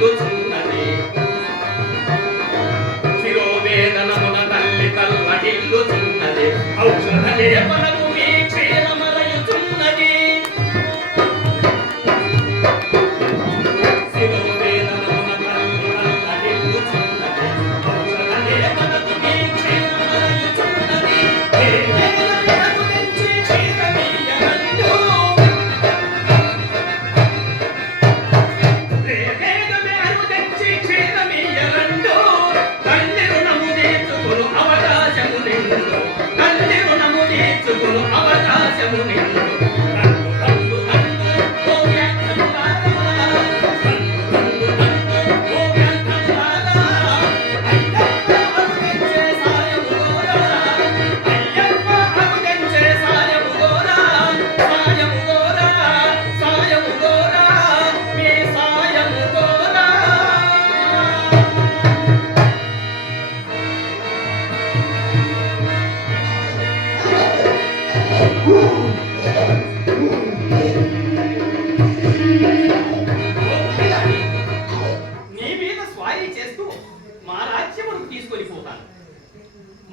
తల్లడిల్లుచున్నది శిరోవేదనమున తల్లి తల్లడిల్లుచున్నది ఔషధ లేపనకు మీ క్షీరమరయుచున్నది శిరోవేదనమున తల్లి తల్లడిల్లుచున్నది ఔషధ లేపనకు మీ క్షీరమరయుచున్నది వేదనకు తెంచి క్షీరమీయనందు వేదమేరు తెంచి క్షీరమీయనందు తల్లి రుణము తీర్చుకును అవకాశము నిండు తల్లి రుణము తీర్చుకును అవకాశము నిండు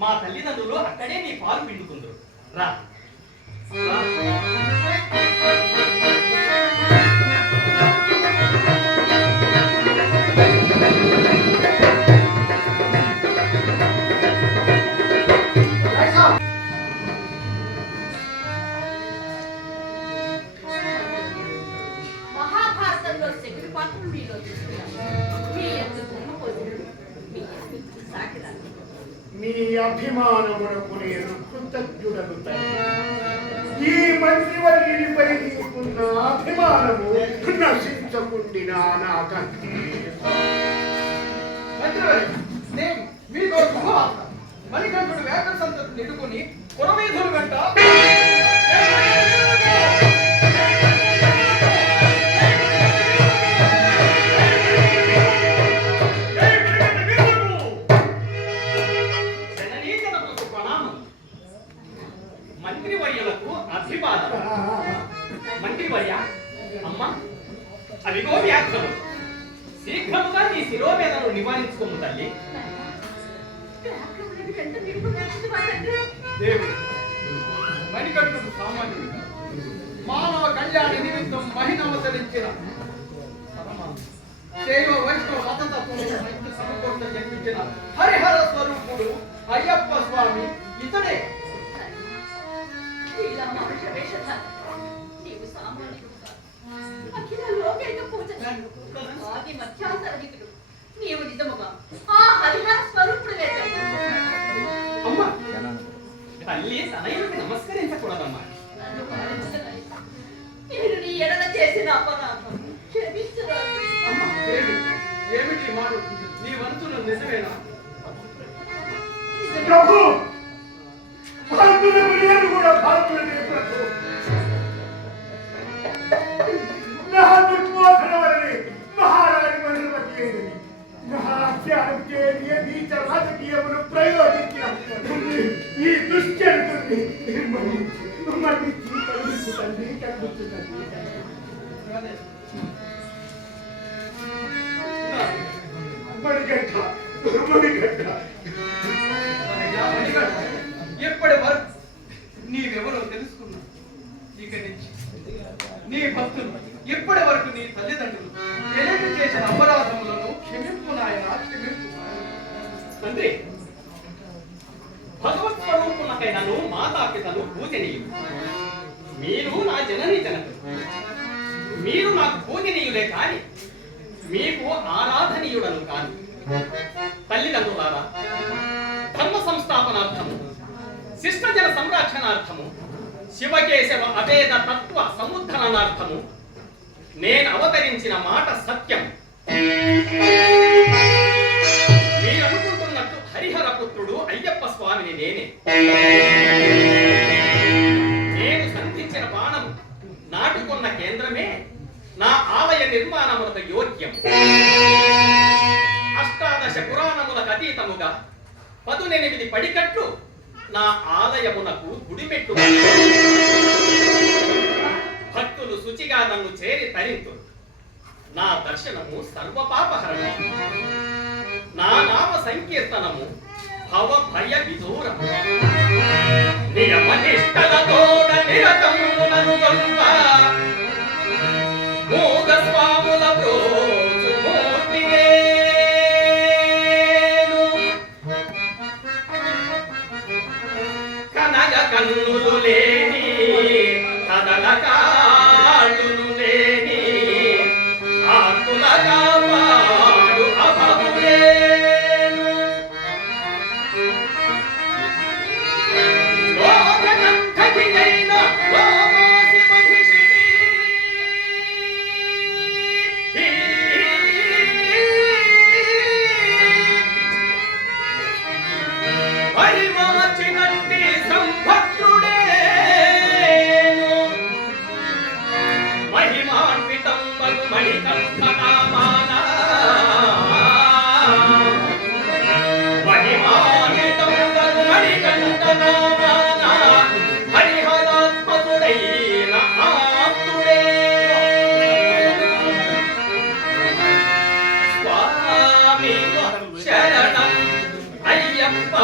మా తల్లిదండ్రులు అక్కడే నీ పాలు పిండుకుందరు రా మహాభారతంలో శకుని పాత్ర మీలో మీ ఎందుకు మీ అభిమానమునకు నేను కృతజ్ఞుడను. ఈ మంత్రివర్యునిపై నీకున్న అభిమానము నశించకుండినా నాకంటే మీకు మణికంఠుడు వేప సంతతి నిడుకుని పురవీధులు గంట మంత్రివర్యులకు అభివాదం. మంత్రివర్య అమ్మ అవిగో వ్యాఖ్యలు శీఘ్రముగా నీ శిరోవేదనను నివారించుకోము తల్లి. దేవుడు మణికంఠుడు సామాన్యుడు మానవ కళ్యాణ నిమిత్తం మహినవతరించిన శైవ వైష్ణవ మతతత్వం సమకూర్త జన్మించిన హరిహర స్వరూపుడు అయ్యప్ప స్వామి ఇతడే. నీవు నిజముగా ఆ హరిహర స్వరూపుడు అమ్మ తల్లి తనయుడికి నమస్కరించకూడదమ్మా. నేను నీ ఎడల చేసిన అపరాధం క్షమించరా. ఏమిటి మాట నీ వంతులు నిజమేనా? ప్రభు భారతులకు నేను కూడా భారతులనే ప్రభు. నా దుర్మోహన వలనే మహారాణి మనుమతి అయినది నా అత్యారం చేయని నీచ రాజకీయమును ప్రయోగించిన ఈ దుశ్చరితుల్ని మన్నించి కలుగుతుంది కలుగుతుంది. మణికంఠ మణికంఠ ఎప్పటి వరకు నీవెవరో తెలుసుకున్నా. ఇక నుంచి నీ భక్తులు ఇప్పటి వరకు నీ తల్లిదండ్రులు తెలియక చేసిన అపరాధములను క్షమింపు నాయన క్షమింపు. తండ్రి భగవత్ స్వరూపులకైనను మాతాపితలు పూజనీయులు. మీరు నా జననీ జనకులు. మీరు నాకు పూజనీయులే కాని మీకు ఆరాధనీయుడను కాని. తల్లిదండ్రులారా ధర్మ సంస్థాపనార్థము శిష్టజన సంరక్షణార్థము శివకేశవ అభేద తత్వ సముద్ధరణార్థము నేను అవతరించిన మాట సత్యం. మీరనుకుంటున్నట్టు హరిహర పుత్రుడు అయ్యప్ప స్వామిని నేనే. నేను సంధించిన బాణము నాటుకున్న కేంద్రమే నా ఆలయ నిర్మాణములకు యోగ్యం. అష్టాదశ పురాణములకు అతీతముగా 18 పడికట్లు నా ఆలయమునకు గుడిమెట్టు. భక్తులు శుచిగా నన్ను చేరి తరింతురు. నా దర్శనము సర్వపాపహరణము, నా నామ సంకీర్తనము భవ భయ విదూరము. నియమ నిష్టలతోడ నిరతమునను గొప్ప మూగ స్వాముల బ్రోచు మూర్తి నేను. కనగ కన్నులు లేని కదల కాళ్ళును లేని ఆకుల కాపాడు అభములేను. లోకకంఠకియైన లోమోసి మహిషిని పరిమాచినట్టి సంభద్రుడేను. మహిమాన్వితంబగు మణికంఠనామాన మహిమాన్వితంబగు మణికంఠనామాన హరిహరాత్మకుడైన ఆప్తుడేను. స్వామి శరణం అయ్యప్ప